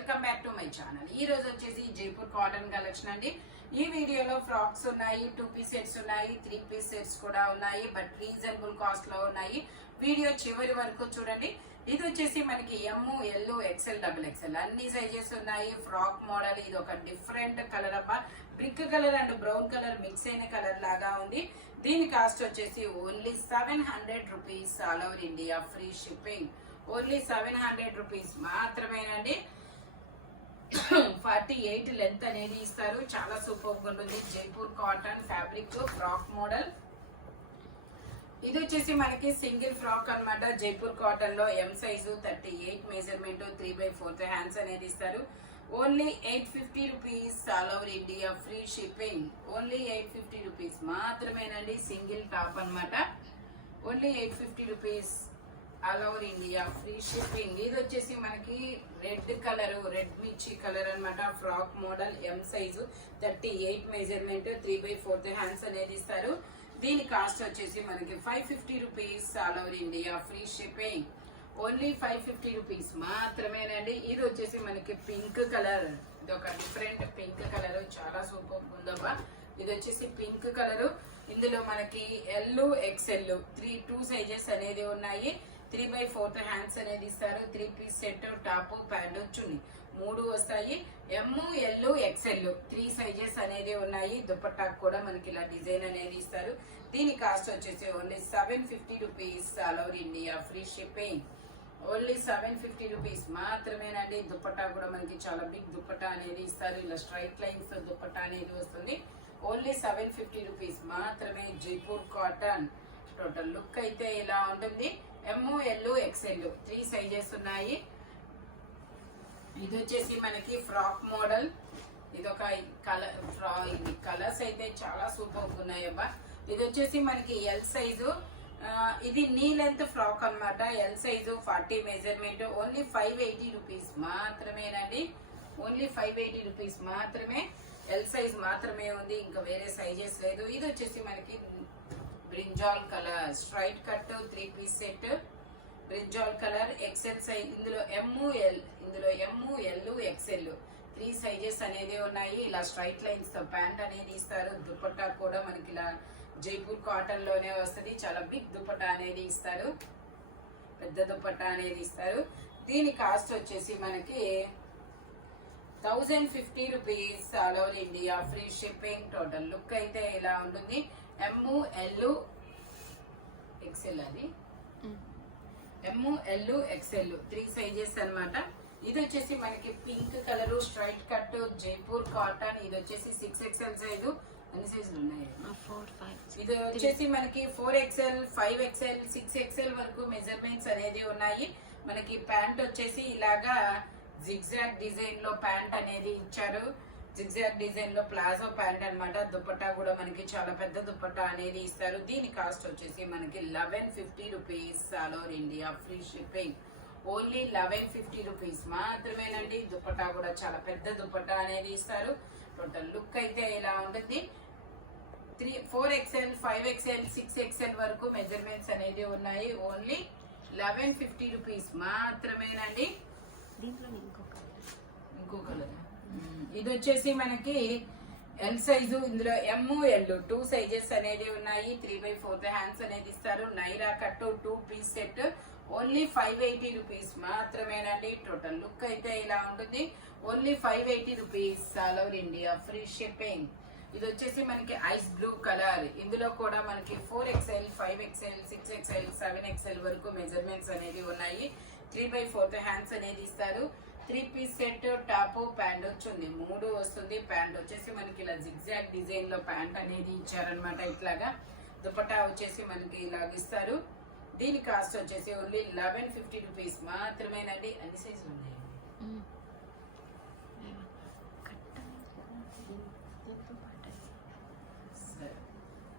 Welcome back to my channel. ఈ రోజు వచ్చేసి జైపూర్ కాటన్ కలెక్షన్ అండి. ఈ వీడియోలో ఫ్రాక్స్ ఉన్నాయి, 2 పీస్ సెట్స్ ఉన్నాయి, 3 పీస్ సెట్స్ కూడా ఉన్నాయి. బట్ రీజనబుల్ కాస్ట్ లో ఉన్నాయి. వీడియో చివరి వరకు చూడండి. ఇది వచ్చేసి మనకి M, L, XL, double XL అన్ని సైజెస్ ఉన్నాయి. ఫ్రాక్ మోడల్, ఇది ఒక డిఫరెంట్ కలర్ అబ్బా, brick colour and brown colour mix అయిన కలర్ లాగా ఉంది. దీని కాస్ట్ వచ్చేసి only 700 rupees. All over India free shipping. Only 700 rupees మాత్రమేనండి. 48 లెంత్ అనేది ఇస్తారు. చాలా సూపర్ ఉంటుంది. Jaipur cotton fabric frock model. ఇది వచ్చేసి మనకి సింగిల్ ఫ్రాక్ అన్నమాట. జైపూర్ కాటన్ లో ఎం సైజు, 38 మెజర్మెంట్, 3/4 హ్యాండ్స్ అనేది ఇస్తారు. Only 850 rupees. All over India free shipping. Only 850 rupees మాత్రమేనండి. సింగిల్ టాప్ అన్నమాట. Only 850 rupees. All over India free shipping. ఇది వచ్చేసి మనకి రెడ్ కలర్, రెడ్ మిర్చి కలర్ అన్నమాట. Frock model M size, 38 measurement, 3/4 hands అనేది ఇస్తారు. దీని కాస్ట్ వచ్చేసి మనకి 550 rupees. All over India free shipping. Only 550 rupees మాత్రమేనండి. ఇది వచ్చేసి మనకి పింక్ కలర్. ఇది ఒక డిఫరెంట్ పింక్ కలర్, చాలా సూపర్ ఉందబ్బా. ఇది వచ్చేసి పింక్ కలర్. ఇందులో మనకి ఎల్, ఎక్స్ఎల్ 2 సైజెస్ అనేది ఉన్నాయి. 3/4 హ్యాండ్స్ అనేది ఇస్తారు. 3 పీస్ సెట్, టాప్, ప్యాంట్, చున్నీ 3 వస్తాయి. ఎమ్, ఎల్, ఎక్స్ఎల్ 3 సైజెస్ అనేది ఉన్నాయి. దుపట్టాకు కూడా మనకి ఇలా డిజైన్ అనేది ఇస్తారు. దీని కాస్ట్ వచ్చేసి only 750 rupees. All over India free shipping. Only 750 rupees మాత్రమేనండి. దుపట్టా కూడా మనకి చాలా బిగ్ దుపట్టా అనేది ఇస్తారు. ఇలా స్ట్రైట్ లైన్స్ దుపట్టా అనేది వస్తుంది. ఓన్లీ 750 రూపీస్ మాత్రమే. జైపూర్ కాటన్. టోటల్ లుక్ అయితే ఇలా ఉంటుంది. ఎమ్, ఎల్, ఎక్స్ఎల్ 3 సైజెస్ ఉన్నాయి. ఇది వచ్చేసి మనకి ఫ్రాక్ మోడల్. ఇది ఒక కలర్స్ అయితే చాలా సూపర్ ఉన్నాయి అబ్బా. ఇది వచ్చేసి మనకి ఎల్ సైజు. ఇది నీ లెంత్ ఫ్రాక్ అన్నమాట. L size, 40 measurement. Only 580 rupees మాత్రమేనండి. ఓన్లీ 580 రూపీస్ మాత్రమే. ఎల్ సైజ్ మాత్రమే ఉంది, ఇంకా వేరే సైజెస్ లేదు. ఇది వచ్చేసి మనకి brinjal colour straight cut 3 piece set. Brinjal colour XL size. ఇందులో ఎమ్, ఎల్, ఎక్సెల్ 3 సైజెస్ అనేది ఉన్నాయి. ఇలా స్ట్రైట్ లైన్స్ తో ప్యాంట్ అనేది ఇస్తారు. దుపట్టా కూడా మనకి ఇలా జైపూర్ కాటన్ లోనే వస్తుంది. చాలా బిగ్ దుపట్టా అనేది ఇస్తారు. పెద్ద దుపట్టా అనేది ఇస్తారు. దీని కాస్ట్ వచ్చేసి మనకి 1050 rupees. All over India free shipping. Total look అయితే ఇలా ఉంటుంది. ఎమ్, ఎల్, ఎక్సెల్. అది ఎమ్, ఎల్, ఎక్సెల్ 3 సైజెస్ అన్నమాట. ఇది వచ్చేసి మనకి pink colour straight cut Jaipur cotton. ఇది వచ్చేసి 6XL సైజు. అన్ని సైజులు ఉన్నాయి. 4, 5. ఇది వచ్చేసి మనకి 4XL, 5XL, 6XL వరకు మెజర్మెంట్స్ అనేది ఉన్నాయి. మనకి ప్యాంట్ వచ్చేసి ఇలాగా జిగ్జాగ్ డిజైన్ లో ప్యాంట్ అనేది ఇచ్చారు. జిగ్జాగ్ డిజైన్ లో ప్లాజో ప్యాంట్ అన్నమాట. దుపట్టా కూడా మనకి చాలా పెద్ద దుపట్టా అనేది ఇస్తారు. దీని కాస్ట్ వచ్చేసి మనకి 1150 rupees. All over India free shipping. Only 1150 rupees మాత్రమేనండి. దుపట్టా కూడా చాలా పెద్ద దుపట్టా అనేది ఇస్తారు. టోటల్ లుక్ అయితే ఇలా ఉంటుంది. 4XL, 5XL, 6XL వరకు మెజర్మెంట్స్ అనేది ఉన్నాయి. ఓన్లీ 1150 రూపీస్ మాత్రమేనండి. దీంట్లో ఇంకో కలర్. ఇది వచ్చేసి మనకి ఎల్ సైజు. ఇందులో ఎమ్, ఎల్ 2 సైజెస్ అనేది ఉన్నాయి. 3/4 హ్యాండ్స్ అనేది ఇస్తారు. Naira cut 2 piece set. Only 580 rupees మాత్రమేనండి. టోటల్ లుక్ అయితే ఇలా ఉంటుంది. Only 580 rupees. All over India free shipping. ఇది వచ్చేసి మనకి ఐస్ బ్లూ కలర్. ఇందులో కూడా మనకి 4XL, 5XL, 6XL, 7XL వరకు మెజర్మెంట్స్ అనేది ఉన్నాయి. 3/4 హ్యాండ్స్ అనేది ఇస్తారు. 3 పీస్ సెట్, టాప్, ప్యాంట్ వచ్చింది 3 వస్తుంది. ప్యాంట్ వచ్చేసి మనకి ఇలా జిగ్జాగ్ డిజైన్ లో ప్యాంట్ అనేది ఇచ్చారనమాట. ఇట్లాగా దుపట్టా వచ్చేసి మనకి ఇలాగ ఇస్తారు. దీని కాస్ట్ వచ్చేసి ఓన్లీ 1150 రూపీస్ మాత్రమేనండి. అన్ని సైజులు ఉన్నాయి.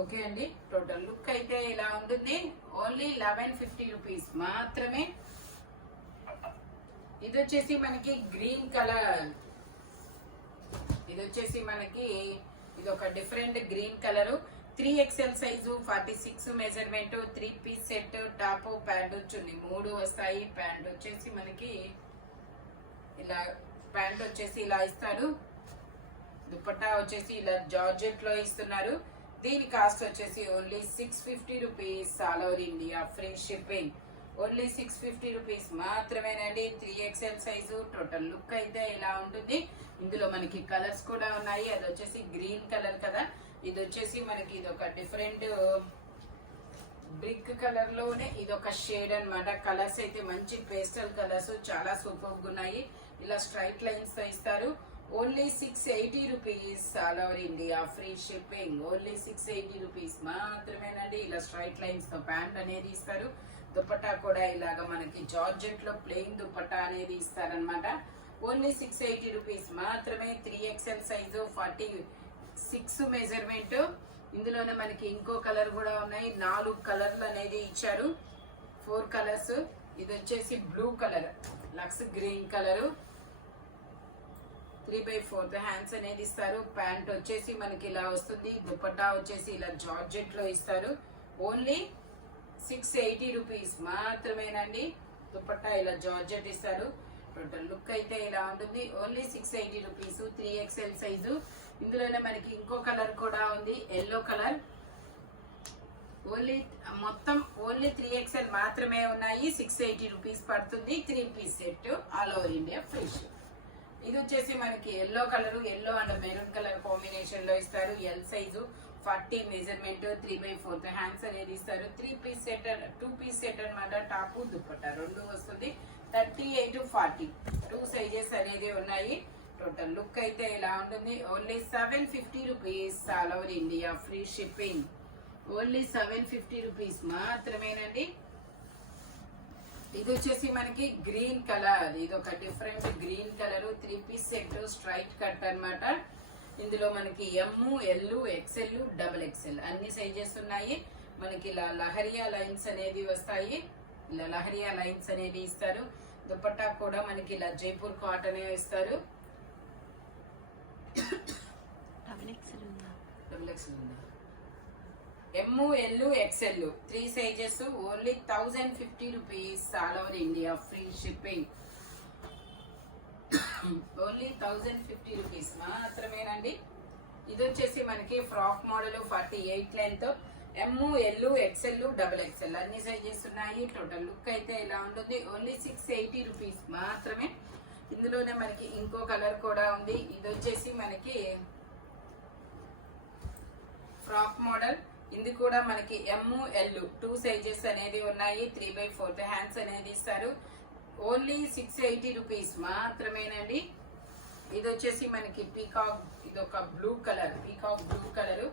ఓకే అండి. టోటల్ లుక్ అయితే ఇలా ఉంటుంది. ఓన్లీ 1150 రూపీస్ మాత్రమే. ఇది వచ్చేసి మనకి గ్రీన్ కలర్. ఇది వచ్చేసి మనకి ఇది ఒక different green colour. 3XL size, 46 measurement, 3 piece set, top, pant చున్నీ 3 వస్తాయి. ప్యాంట్ వచ్చేసి మనకి ఇలా ప్యాంట్ వచ్చేసి ఇలా ఇస్తారు. దుపట్టా వచ్చేసి ఇలా జార్జెట్ లో ఇస్తున్నారు. దీని కాస్ట్ వచ్చేసి only 650 rupees. All over India free shipping. Only 650 rupees మాత్రమేనండి. 3XL size. టోటల్ లుక్ అయితే ఇలా ఉంటుంది. ఇందులో మనకి కలర్స్ కూడా ఉన్నాయి. అది వచ్చేసి గ్రీన్ కలర్ కదా, ఇది వచ్చేసి మనకి ఇది ఒక డిఫరెంట్ బ్రిక్ కలర్ లోనే ఇది ఒక షేడ్ అన్నమాట. కలర్స్ అయితే మంచి పేస్టల్ కలర్స్, చాలా సూపర్ గా ఉన్నాయి. ఇలా స్ట్రైట్ లైన్స్ తో ఇస్తారు. Only 680 rupees. All over India free shipping. Only 680 rupees మాత్రమేనండి. ఇలా స్ట్రైట్ లైన్స్ తో ప్యాంట్ అనేది ఇస్తారు. దుపట్టా కూడా ఇలాగా మనకి జార్జెట్ లో ప్లెయిన్ దుపట్టా అనేది ఇస్తారనమాట. ఓన్లీ 680 రూపీస్ మాత్రమే. 3XL size, 46 measurement. ఇందులోనే మనకి ఇంకో కలర్ కూడా ఉన్నాయి. 4 కలర్లు అనేది ఇచ్చారు. 4 కలర్స్. ఇది వచ్చేసి బ్లూ కలర్, లక్స్ గ్రీన్ కలరు. 3/4 హ్యాండ్స్ అనేది ఇస్తారు. ప్యాంట్ వచ్చేసి మనకి ఇలా వస్తుంది. దుపట్టా వచ్చేసి ఇలా జార్జెట్ లో ఇస్తారు. ఓన్లీ 680 రూపీస్ మాత్రమేనండి. దుపట్టా ఇలా జార్జెట్ ఇస్తారు. టోటల్ లుక్ అయితే ఇలా ఉంటుంది. Only 680 rupees. 3XL size. ఇందులోనే మనకి ఇంకో కలర్ కూడా ఉంది, ఎల్లో కలర్. ఓన్లీ 3XL మాత్రమే ఉన్నాయి. 680 రూపీస్ పడుతుంది. 3 piece set. All over India free ship. ఇది వచ్చేసి మనకి yellow colour, yellow and maroon colour combination లో ఇస్తారు. ఎల్ సైజు, 40 మెజర్మెంట్, 3/4 హ్యాండ్స్ అనేది ఇస్తారు. 3 పీస్ సెట్, 2 పీస్ సెట్ అనమాట. టాపు దుపట్టా రెండు వస్తుంది. 38 40 2 సైజెస్ అనేది ఉన్నాయి. టోటల్ లుక్ అయితే ఇలా ఉంటుంది. Only 750 rupees. All over India free shipping. Only 750 rupees మాత్రమేనండి. ఇది వచ్చేసి మనకి గ్రీన్ కలర్. ఇది ఒక different green colour. 3 piece set straight cut అన్నమాట. ఇందులో మనకి ML, XL, XXL అన్ని సైజెస్ ఉన్నాయి. మనకి ఇలా లహరియా లైన్స్ అనేది వస్తాయి. ఇలా లహరియా లైన్స్ అనేది ఇస్తారు. దుపట్టా కూడా మనకి ఇలా జైపూర్ కాటన్ ఇస్తారు. XXL ఉందా? ML, XL 3 sizes. Only 1050 rupees. All over India free shipping. Only 1050 rupees మాత్రమేనండి. ఇది వచ్చేసి మనకి frock model, 48 length. ML, XL, XXL అన్ని సైజెస్ ఉన్నాయి. టోటల్ లుక్ అయితే ఇలా ఉంటుంది. ఓన్లీ 680 రూపీస్ మాత్రమే. ఇందులోనే మనకి ఇంకో కలర్ కూడా ఉంది. ఇది వచ్చేసి మనకి ఫ్రాక్ మోడల్. ఇది కూడా మనకి ML 2 సైజెస్ అనేది ఉన్నాయి. 3/4 హ్యాండ్స్ అనేది ఇస్తారు. ఓన్లీ 680 రూపీస్ మాత్రమేనండి. ఇది వచ్చేసి మనకి పీకాక్, ఇది ఒక blue colour, peacock blue colour.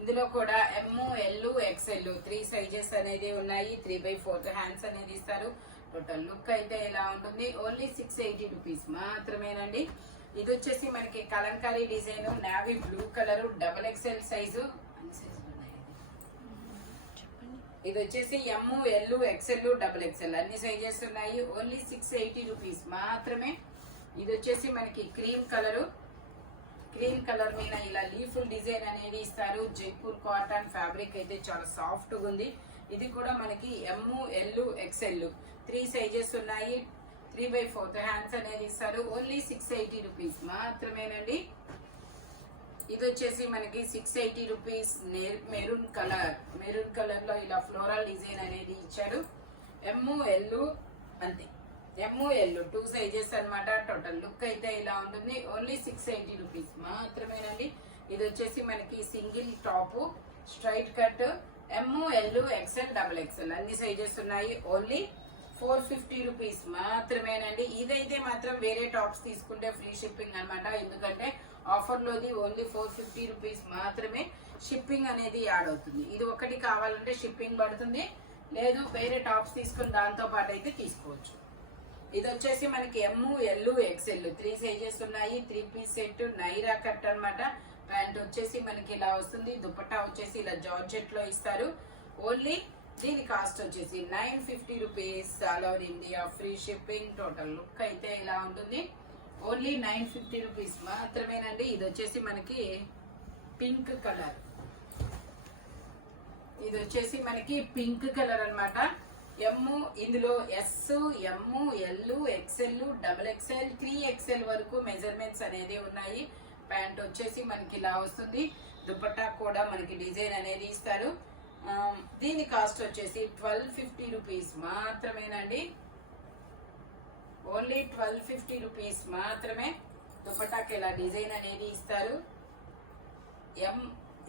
ఇందులో కూడా ML, XL 3 సైజెస్ అనేది ఉన్నాయి. 3/4 హ్యాండ్స్ అనేది ఇస్తారు. టోటల్ లుక్ అయితే ఇలా ఉంటుంది. ఓన్లీ 680 రూపీస్ మాత్రమేనండి. ఇది వచ్చేసి మనకి Kalamkari design, navy blue colour, XXL size. ఇది వచ్చేసి ML, XL, XXL అన్ని సైజెస్ ఉన్నాయి. ఓన్లీ 680 రూపీస్ మాత్రమే. ఇది వచ్చేసి మనకి క్రీమ్ కలర్. క్రీమ్ కలర్ మీద ఇలా లీఫుల్ డిజైన్ అనేది ఇస్తారు. జైపూర్ కాటన్ ఫ్యాబ్రిక్ అయితే చాలా సాఫ్ట్ గా ఉంది. ఇది కూడా మనకి ML, XL 3 సైజెస్ ఉన్నాయి. 3/4 హ్యాండ్స్ అనేది ఇస్తారు. ఓన్లీ 680 రూపీస్ మాత్రమేనండి. ఇది వచ్చేసి మనకి 680 rupees. Maroon colour, maroon colour లో ఇలా ఫ్లోరల్ డిజైన్ అనేది ఇచ్చారు. ML అంతే, ML 2 సైజెస్ అన్నమాట. టోటల్ లుక్ అయితే ఇలా ఉంటుంది. ఓన్లీ 680 రూపీస్ మాత్రమేనండి. ఇది వచ్చేసి మనకి single top straight cut. ML, XL, XXL అన్ని సైజెస్ ఉన్నాయి. ఓన్లీ 450 రూపీస్ మాత్రమేనండి. ఇదైతే మాత్రం వేరే టాప్స్ తీసుకుంటే ఫ్రీ షిప్పింగ్ అనమాట. ఎందుకంటే ఆఫర్ లోది ఓన్లీ 450 రూపీస్ మాత్రమే షిప్పింగ్ అనేది యాడ్ అవుతుంది. ఇది ఒకటి కావాలంటే షిప్పింగ్ పడుతుంది, లేదు వేరే టాప్స్ తీసుకుని దాంతో పాటు అయితే తీసుకోవచ్చు. ఇది వచ్చేసి మనకి ML, XL 3 సైజెస్ ఉన్నాయి. 3 పీస్ సెట్ నైరా కట్ అన్నమాట. ప్యాంట్ వచ్చేసి మనకి ఇలా వస్తుంది. దుపట్టా వచ్చేసి ఇలా జార్జెట్ లో ఇస్తారు. ఓన్లీ దీని కాస్ట్ వచ్చేసి 950 rupees. All over India free shipping. Total look అయితే ఇలా ఉంటుంది. ఓన్లీ 950 రూపీస్ మాత్రమేనండి. ఇది వచ్చేసి మనకి పింక్ కలర్. ఇది వచ్చేసి మనకి పింక్ కలర్ అన్నమాట. ఇందులో S, M, L, XL, double XL, 3XL వరకు మెజర్మెంట్స్ అనేది ఉన్నాయి. ప్యాంట్ వచ్చేసి మనకి ఇలా వస్తుంది. దుపట్టా కూడా మనకి డిజైన్ అనేది ఇస్తారు. దీని కాస్ట్ వచ్చేసి 1250 రూపీస్ మాత్రమేనండి. ఓన్లీ 1250 రూపీస్ మాత్రమే. దుపట్టాకి ఇలా డిజైన్ అనేది ఇస్తారు.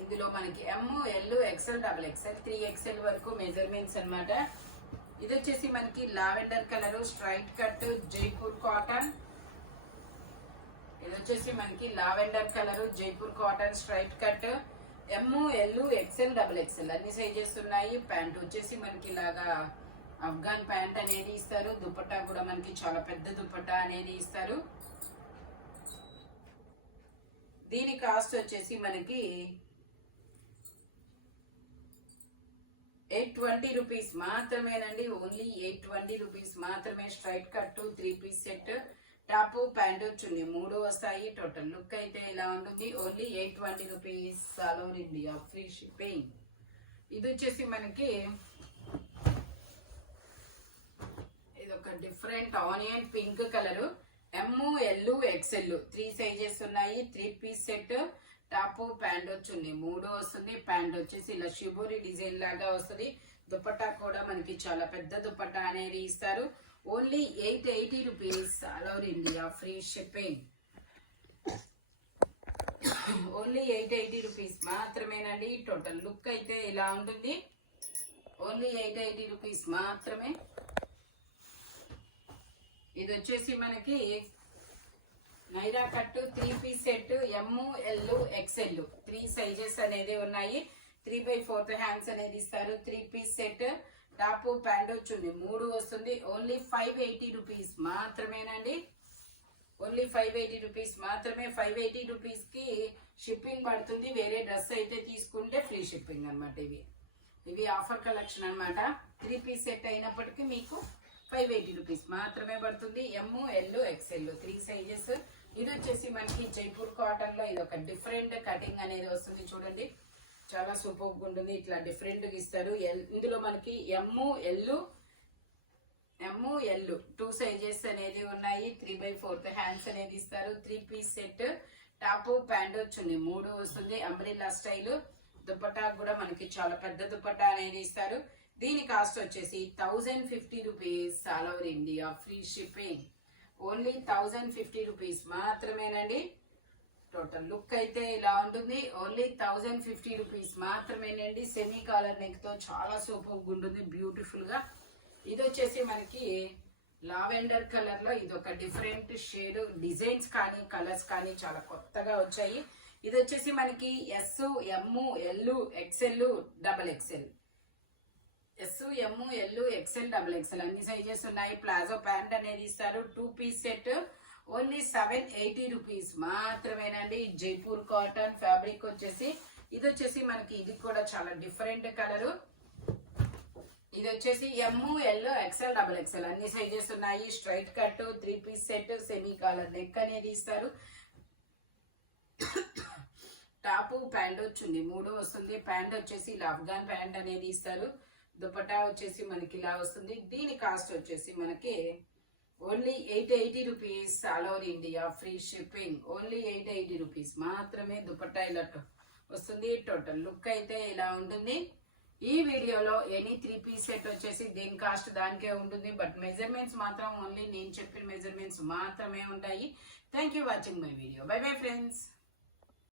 ఇందులో మనకి M, L, XL, double XL, 3XL వరకు మెజర్మెంట్స్ అన్నమాట. ఇది వచ్చేసి మనకి lavender colour straight cut Jaipur cotton. ఇది వచ్చేసి మనకి lavender colour Jaipur cotton straight cut. M, L, XL, double XL అన్ని సైజెస్ ఉన్నాయి. ప్యాంట్ వచ్చేసి మనకి ఇలాగా అఫ్ఘాన్ ప్యాంట్ అనేది ఇస్తారు. దుపట్టా కూడా మనకి చాలా పెద్ద దుపట్టా అనేది ఇస్తారు. దీని కాస్ట్ వచ్చేసి మనకి 820 రూపీస్ మాత్రమేనండి. ఓన్లీ 820 రూపీస్ మాత్రమే. Straight cut 3 piece set, top pant chunni 3 వస్తాయి. టోటల్ లుక్ అయితే ఇలా ఉంటుంది. Only 820 rupees. All over India free shipping. ఇది వచ్చేసి మనకి ఇది ఒక different onion pink colour. M, L, XL 3 sizes ఉన్నాయి. 3 పీస్ సెట్, టాప్ ప్యాంట్ చున్నీ 3 వస్తుంది. ప్యాంట్ వచ్చేసి ఇలా షిబోరి డిజైన్ లాగా వస్తుంది. దుపట్టా కూడా మనకి చాలా పెద్ద దుపట్టా అనేది ఇస్తారు. Only 880 rupees. All over India free shipping. Only 880 rupees మాత్రమేనండి. టోటల్ లుక్ అయితే ఇలా ఉంటుంది. ఓన్లీ 880 రూపీస్ మాత్రమే. ఇది వచ్చేసి మనకి Naira cut 3 piece set. M, L, XL 3 sizes అనేది ఉన్నాయి. 3/4 హ్యాండ్స్ అనేది ఇస్తారు. 3 piece set, top pant chunni 3 వస్తుంది. ఓన్లీ 580 రూపీస్ మాత్రమేనండి. ఓన్లీ 580 రూపీస్ మాత్రమే. 580 రూపీస్ కి షిప్పింగ్ పడుతుంది. వేరే డ్రెస్ అయితే తీసుకుంటే ఫ్రీ షిప్పింగ్ అనమాట. ఇవి ఆఫర్ కలెక్షన్ అనమాట. 3 పీస్ సెట్ అయినప్పటికీ మీకు 580 రూపీస్ మాత్రమే పడుతుంది. ఎమ్, ఎల్, ఎక్స్ఎల్ 3 సైజెస్. ఇది వచ్చేసి మనకి జైపూర్ కాటన్ లో ఇది ఒక డిఫరెంట్ కటింగ్ అనేది వస్తుంది. చూడండి చాలా సూపర్ ఉంటుంది. ఇట్లా డిఫరెంట్ గా ఇస్తారు. ఇందులో మనకి ఎమ్, ఎల్ 2 సైజెస్ అనేది ఉన్నాయి. 3/4 హ్యాండ్స్ అనేది ఇస్తారు. 3 piece set, top pant chunni 3 వస్తుంది. Umbrella style. దుపట్టా కూడా మనకి చాలా పెద్ద దుపట్టా అనేది ఇస్తారు. దీని కాస్ట్ వచ్చేసి 1050 rupees. All over India free shipping. Only 1050 rupees మాత్రమేనండి. టోటల్ లుక్ అయితే ఇలా ఉంటుంది. ఓన్లీ 1050 రూపీస్ మాత్రమేనండి. సెమీ కాలర్ నెక్ తో చాలా సూపర్ ఉంటుంది, బ్యూటిఫుల్ గా. ఇది వచ్చేసి మనకి లావెండర్ కలర్ లో ఇది ఒక డిఫరెంట్ షేడ్. డిజైన్స్ కానీ కలర్స్ కానీ చాలా కొత్తగా వచ్చాయి. ఇది వచ్చేసి మనకి S, M, L, XL, double XL. S, M, L, XL, double XL అన్ని సైజెస్ ఉన్నాయి. ప్లాజో ప్యాంట్ అనేది ఇస్తారు. 2 పీస్ సెట్. ఓన్లీ 780 రూపీస్ మాత్రమేనండి. జైపూర్ కాటన్ ఫ్యాబ్రిక్ వచ్చేసి ఇది వచ్చేసి మనకి ఇది కూడా చాలా డిఫరెంట్ కలర్. ఇది వచ్చేసి M, L, XL, double XL అన్ని సైజెస్ ఉన్నాయి. Straight cut 3 piece set, semi collar neck అనేది ఇస్తారు. టాప్ ప్యాంట్ చున్నీ 3 వస్తుంది. ప్యాంట్ వచ్చేసి ఇలా అఫ్ఘాన్ ప్యాంట్ అనేది ఇస్తారు. దుపట్టా వచ్చేసి మనకి ఇలా వస్తుంది. దీని కాస్ట్ వచ్చేసి మనకి only 880 rupees. All over India free shipping. Only 880 rupees మాత్రమే. దుపట్టా ఇలా వస్తుంది. టోటల్ లుక్ అయితే ఇలా ఉంటుంది. ఈ వీడియోలో ఎనీ 3 పీస్ సెట్ వచ్చేసి దీని కాస్ట్ దానికే ఉంటుంది. బట్ మెజర్మెంట్స్ మాత్రం ఓన్లీ నేను చెప్పిన మెజర్మెంట్స్ మాత్రమే ఉంటాయి. Thank you watching my video. By bye friends.